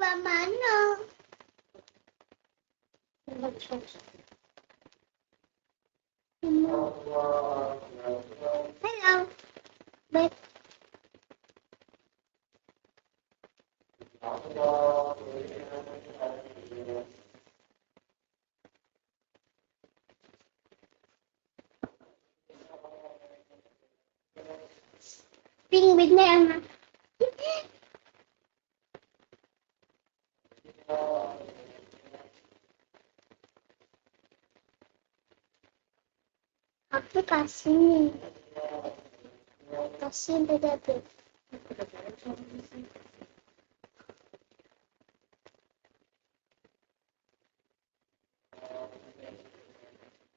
Mano. Hello. But ping with na aplikasi kasih beda.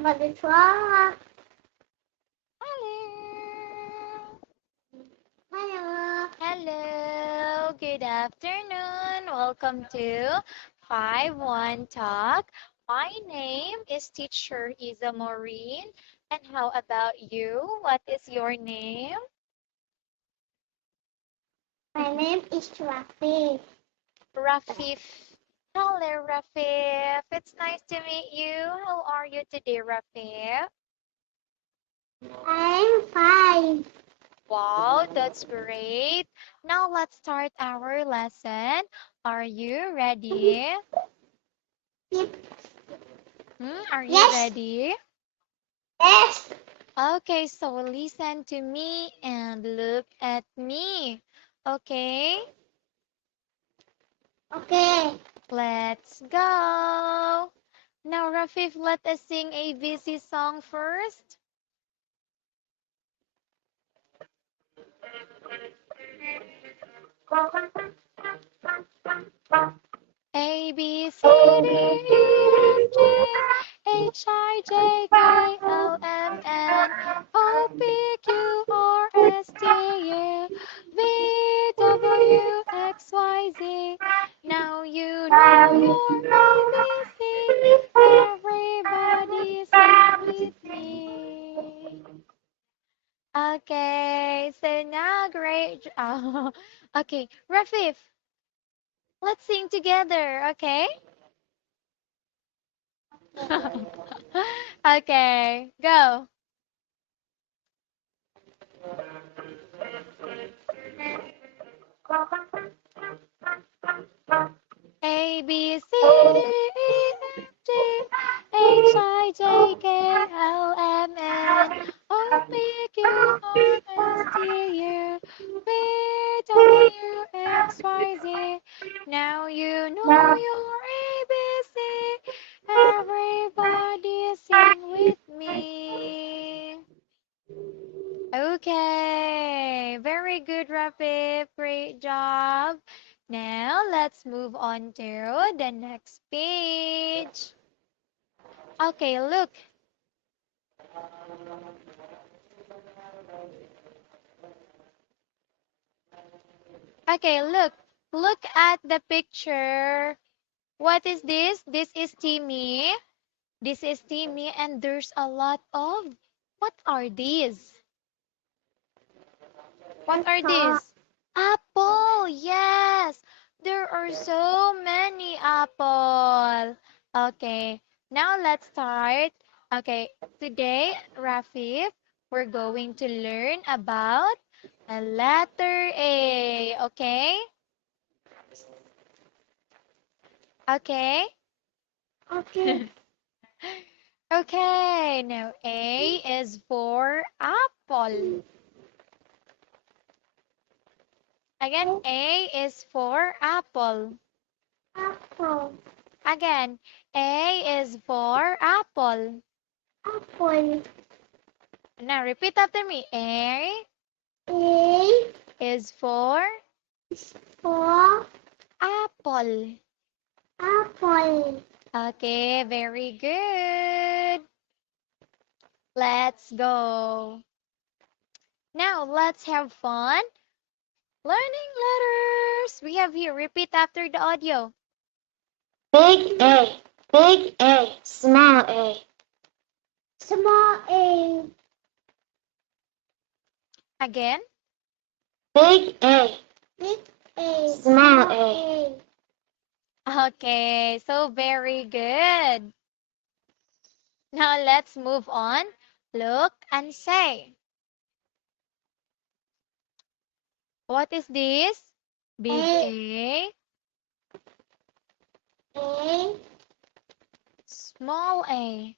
Mahasiswa. Hello. Hello, good afternoon. Welcome to 5-1 Talk. My name is Teacher Isa Maureen. And how about you? What is your name? My name is Rafi. Rafif. Hello, Rafif. It's nice to meet you. How are you today, Rafif? I'm fine. Wow, that's great. Now let's start our lesson. Are you ready? Are you Yes. ready? Yes. Okay, so listen to me and look at me. Okay, Okay. let's go. Now, Rafif, let us sing a busy song first. A, B, C, D, E, F, G, H, I, J, K, L, M, N, O, P, Q, R, S, T, U, V, W, X, Y, Z. Now you know your ABC. Everybody sing with me. Okay, so now great. Okay, Rafif, let's sing together, okay? Okay, go. A, B, C, D, E, F, G, H, I, J, K, L, M, N, O, P, Q, R, S, T, U, V, W, X, Y, Z. Now you know your ABC. Everybody sing with me. Okay, very good, Rafif. Great job. Now let's move on to the next page. Okay, look. Okay, look. Look at the picture. What is this? This is Timmy. This is Timmy, and there's a lot of. What are these? What are these? Apple. Yes. There are so many apple. Okay. Now let's start. Okay. Today, Rafif, we're going to learn about a letter A. Okay? Okay? Okay. Okay. Now A is for apple. Again, A is for apple. Apple. Again, A is for apple. Apple. Now repeat after me. A A is for for apple. apple. Okay, very good. Let's go. Now let's have fun learning letters. We have here, repeat after the audio. Big A. Big A. Small A. Small A. Again. Big A. Big A. Small A. Okay, so very good. Now let's move on. Look and say. What is this? Big A, A, small a,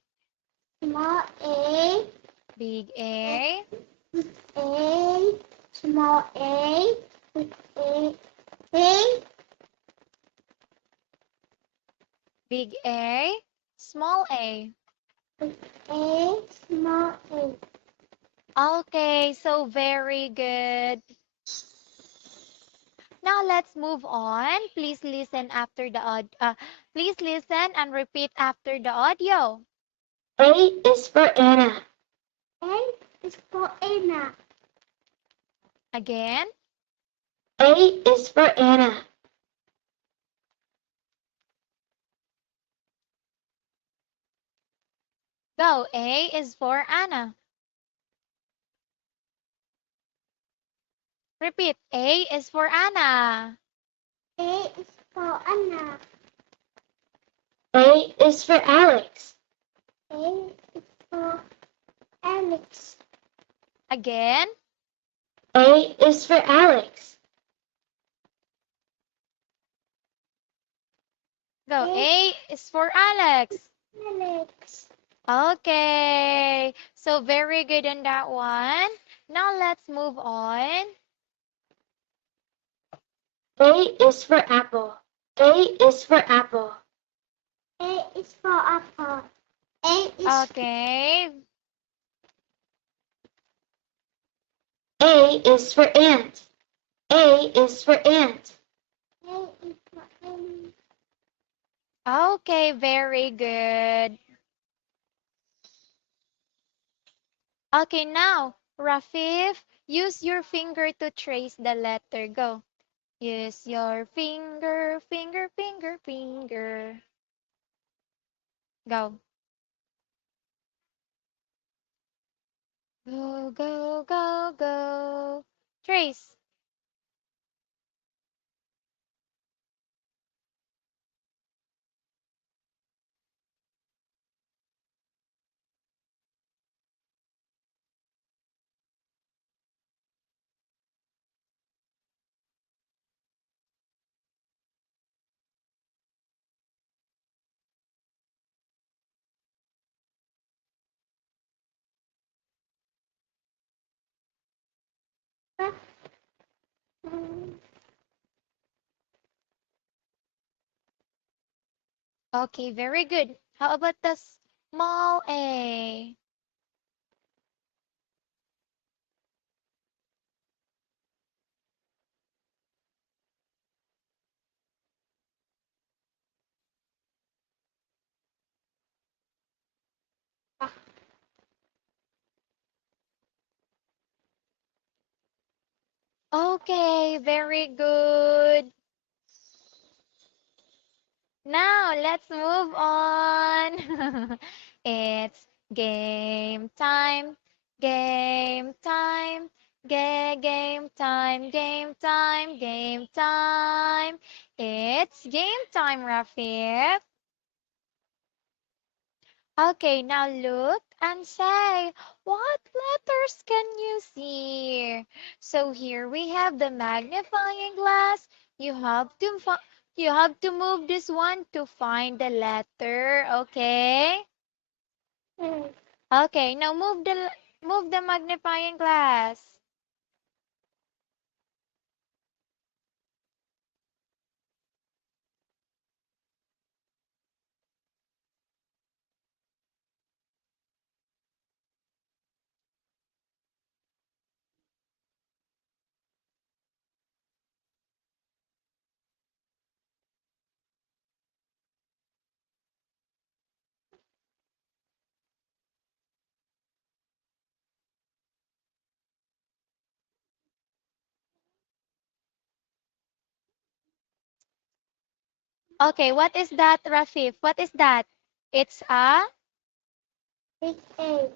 small a, big A, a, small a, a, big A, small a. a, small a. Okay, so very good. Now let's move on. Please listen after the please listen and repeat after the audio. A is for Anna. A is for Anna. Again. A is for Anna. Go. A is for Anna. Repeat. A is for Anna. A is for Anna. A is for Alex. A is for Alex. Again. A is for Alex. Go. A is for Alex. Alex. Okay. So very good on that one. Now let's move on. A is for apple. A is for apple. A is for apple. A is Okay. A is for ant. A is for ant. A is for ant. Okay, very good. Okay, now, Rafif, use your finger to trace the letter. Go. Use your finger, finger, finger, finger. Go. Go, go, go, go. Trace. Okay, very good. How about the small a? Okay, very good. Now, let's move on. It's game time, game time, game time, game time, game time. It's game time, Rafif. Okay, now look and say, what letters can you see? So here we have the magnifying glass. You have to you have to move this one to find the letter, okay? Okay, now move the magnifying glass. Okay, what is that, Rafif? What is that? It's a Big A.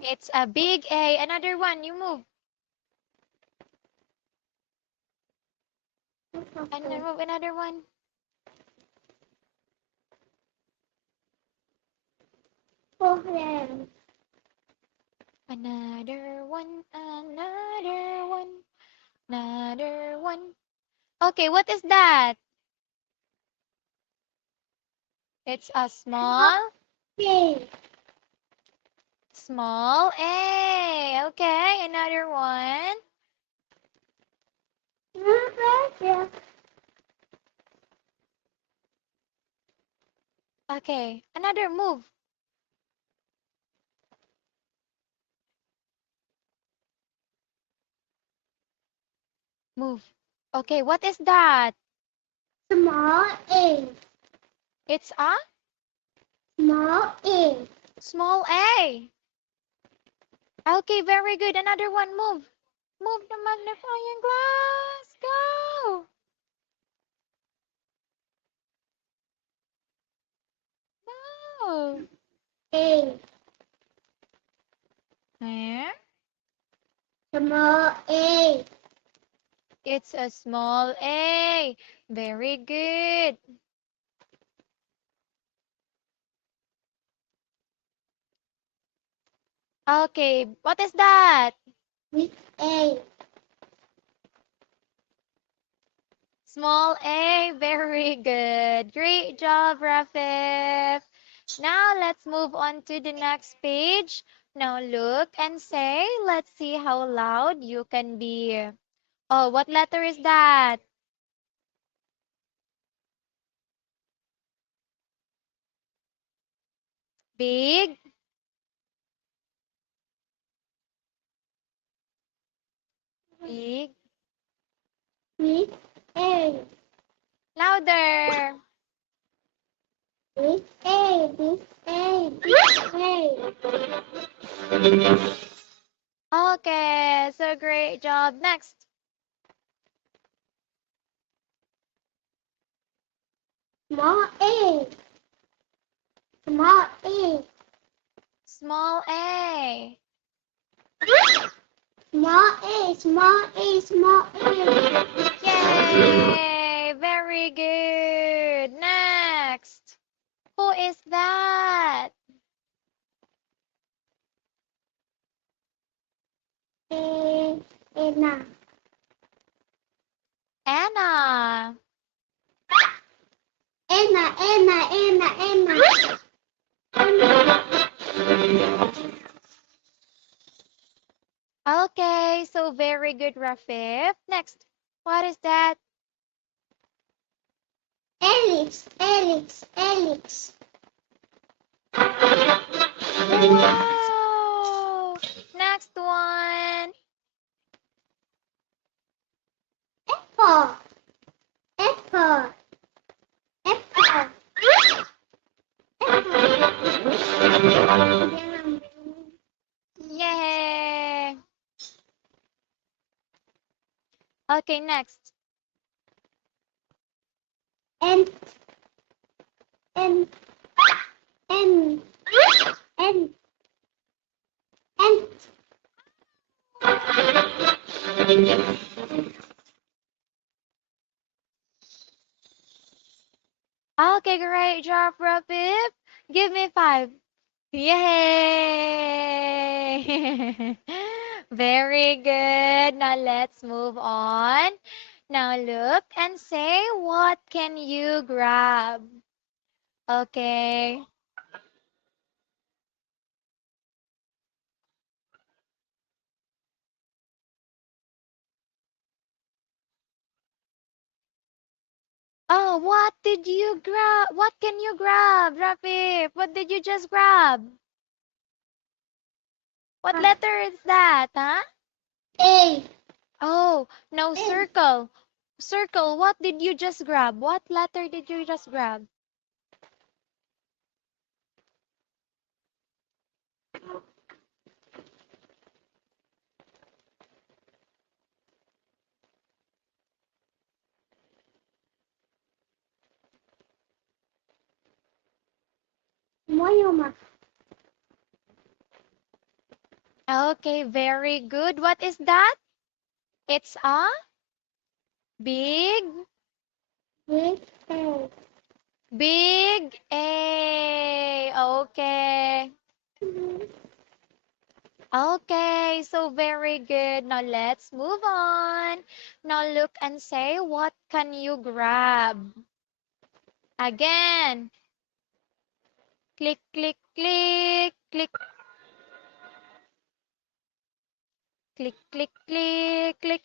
it's a big A. Another one, you move. And then move another one. Problem. Another one, another one, another one. Okay, what is that? It's a Okay. small A. Okay, another one. Okay, another move. Move. Okay, what is that? Small A. It's a Small A. small A. Okay, very good. Another one, move. Move the magnifying glass. Go. Go. A. There. Small A. It's a small A. Very good. Okay, what is that? Big A. Small A. Very good. Great job, Rafif. Now let's move on to the next page. Now look and say, let's see how loud you can be. Oh, what letter is that? Big, big, Big A. louder. Big A. Big A. Big A. Okay, so great job. Next, Small A. Small A. small A. Small A. Small A. Small A. Yay! Very good. Next, who is that? A. Anna. Anna. Anna. Anna. Anna. Anna. Okay, so very good, Rafif. Next, what is that? Alex. Alex. Alex. Wow! Next one. Apple. Apple. Apple. Apple. Yay! Okay, next. And and and and and Okay, great job, Rafif. Give me 5. Yay! Very good. Now let's move on. Now look and say, what can you grab? Okay. Oh, what did you grab? What can you grab, Rafif? What did you just grab? What letter is that, huh? A. Oh, no, circle. Circle, what did you just grab? What letter did you just grab? Moyoma. Okay, very good. What is that? It's a Big. Big A. Big A. Okay. Okay, so very good. Now let's move on. Now look and say, what can you grab? Again. Click, click, click, click, click, click, click, click.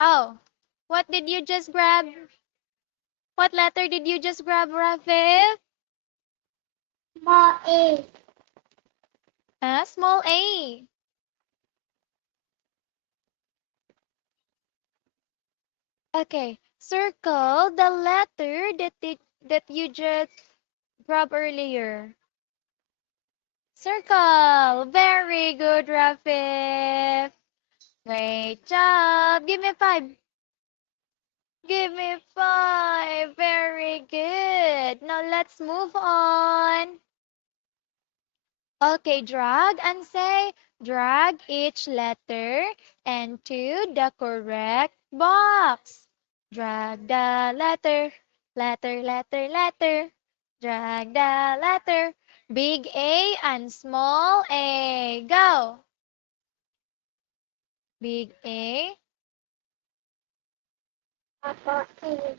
Oh, what did you just grab? What letter did you just grab, Rafif? Small A. Small A. Okay, circle the letter that you just grabbed earlier. Circle. Very good, Rafif. Great job. Give me 5. Give me 5. Very good. Now let's move on. Okay, drag and say, drag each letter into the correct box. Drag the letter, letter, letter, letter. Drag the letter. Big A and small A. Go. Big A. Apple A.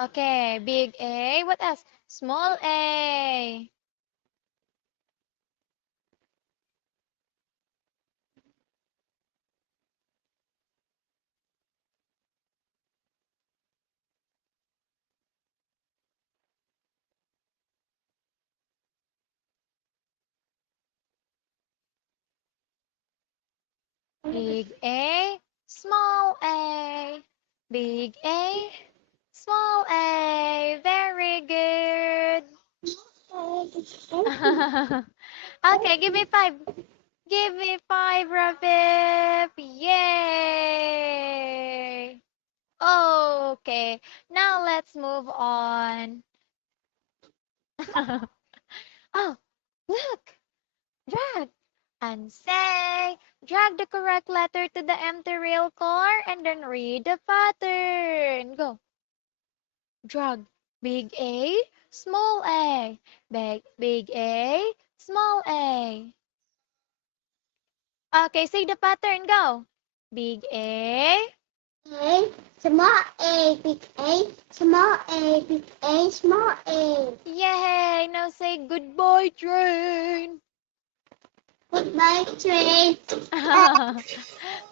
Okay, big A. What else? Small A. Big A. Small A. Big A. Small A. Very good. Okay, give me 5. Give me 5, Rafif. Yay. Okay, now let's move on. Oh, look. Drag and say, drag the correct letter to the empty rail car and then read the pattern. Go. Drag. Big A, small a. Big A, small a. Okay, say the pattern. Go. Big A. A. Small A. Big A. Small A. Big A. Small A. Yay! Now say goodbye, train. Goodbye, train.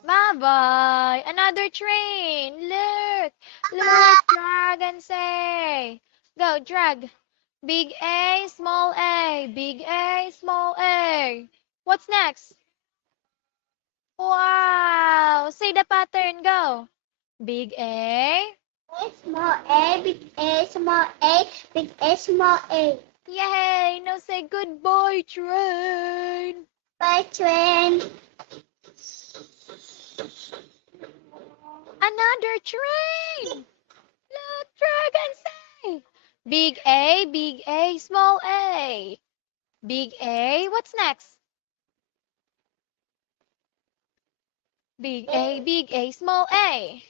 Bye-bye. Another train. Look. Look. Drag and say. Go, drag. Big A, small a. Big A, small a. What's next? Wow. Say the pattern. Go. Big A. Small A. Big A. Small A. Big A. Small A. Yay. Now say goodbye, train. Bye, train. Another train. Look, drag and say. Big A, small a. Big A, what's next? Big A, small a.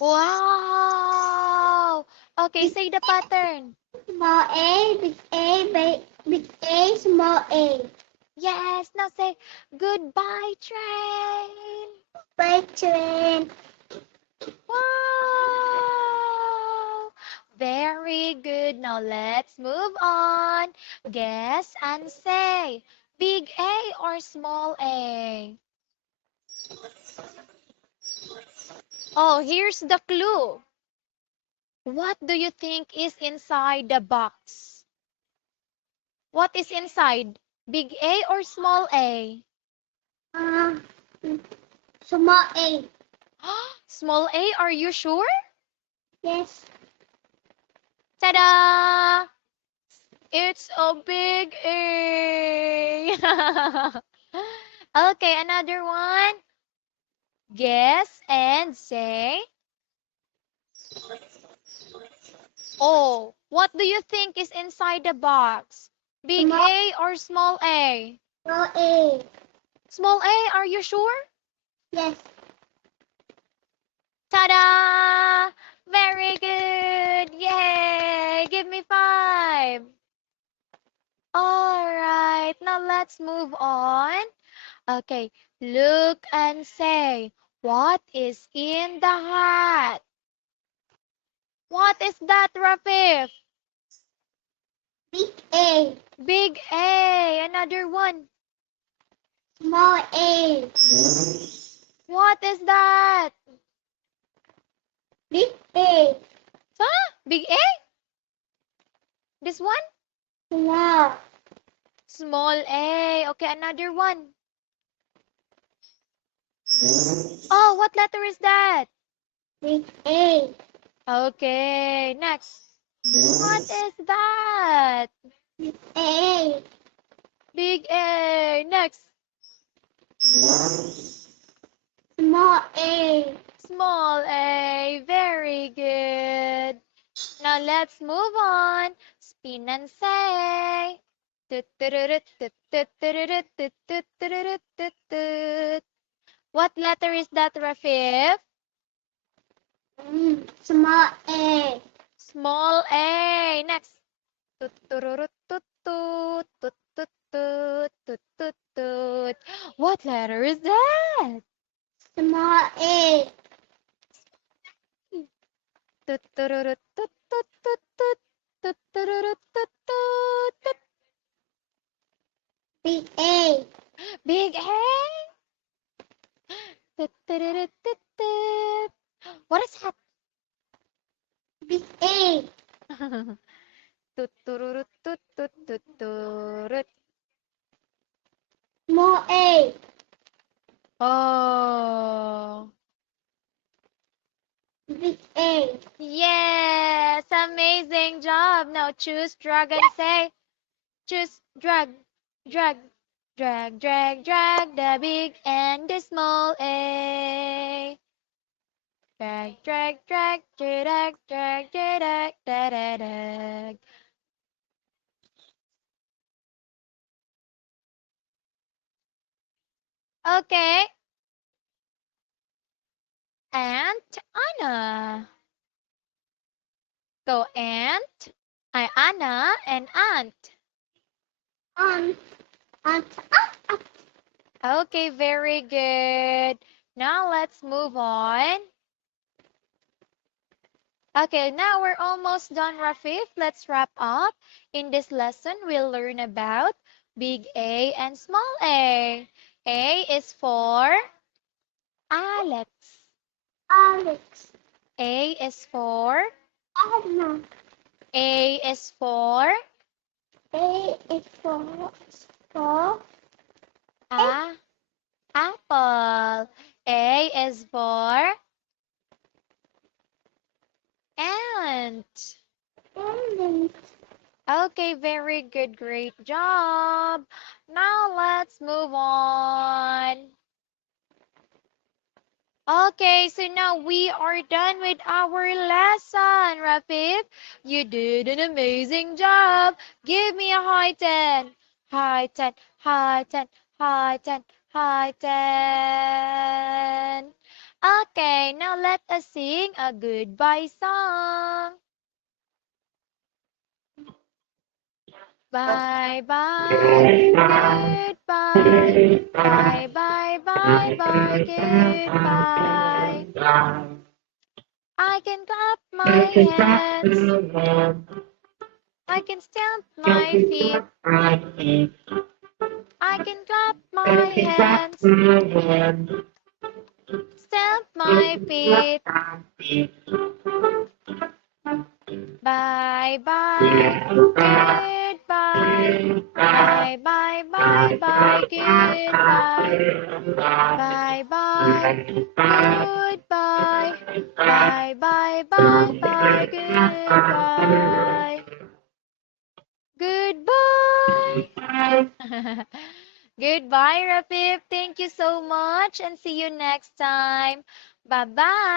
Wow. Okay, say the pattern. Small A. Big A. Big A. Small A. Yes, now say goodbye, train. Bye, train. Wow. Very good. Now let's move on. Guess and say big A or small a. Oh, here's the clue. What do you think is inside the box? What is inside? Big A or small a? Uh, Small A. Small A, are you sure? Yes. Ta-da! It's a big A. Okay, another one. Guess and say. Oh, what do you think is inside the box? Big Small A or small A? A. Small A, are you sure? Yes. Ta-da! Very good. Yay! Give me 5. All right, now let's move on. Okay, look and say, what is in the hat? What is that, Rafif? Big A. Big A. Another one. Small A. What is that? Big A. Huh? Big A? This one? Small. Small A. Okay, another one. Oh, what letter is that? Big A. Okay, next. What is that? Big A. Big A. Next. Small A. Small A. Very good. Now let's move on. Spin and say. What letter is that, Rafif? Small A. Small A. Next. What letter is that? Small A. Big A. Big A. What is that? Big A. Small A. Oh. Big A. Yes, amazing job. Now choose, drag, and say. Choose, drag, drag, drag, drag, drag the big and the small A. Drag, drag, drag, drag, drag, drag, drag, drag, drag. Okay. Aunt Anna. Go Aunt. Anna and Aunt. Aunt. Aunt. Okay, very good. Now let's move on. Okay, now we're almost done, Rafif. Let's wrap up. In this lesson, we'll learn about big A and small A. A is for Alex. Alex. A is for Anna. A is for A is for apple. A is for ant. Ellen. Okay, very good. Great job. Now let's move on. Okay, so now we are done with our lesson, Rafif. You did an amazing job. Give me a high 10. High 10, high 10, high 10, high 10. Okay, now let us sing a goodbye song. Bye bye, goodbye. Bye bye bye bye, goodbye. I can clap my hands. I can stamp my feet. I can clap my hands. Stamp my feet. Bye bye, goodbye. Bye, bye, bye, bye, goodbye. Bye, bye, goodbye. Bye, bye, bye, bye, goodbye. Goodbye. Goodbye, Rafif. Thank you so much and see you next time. Bye-bye.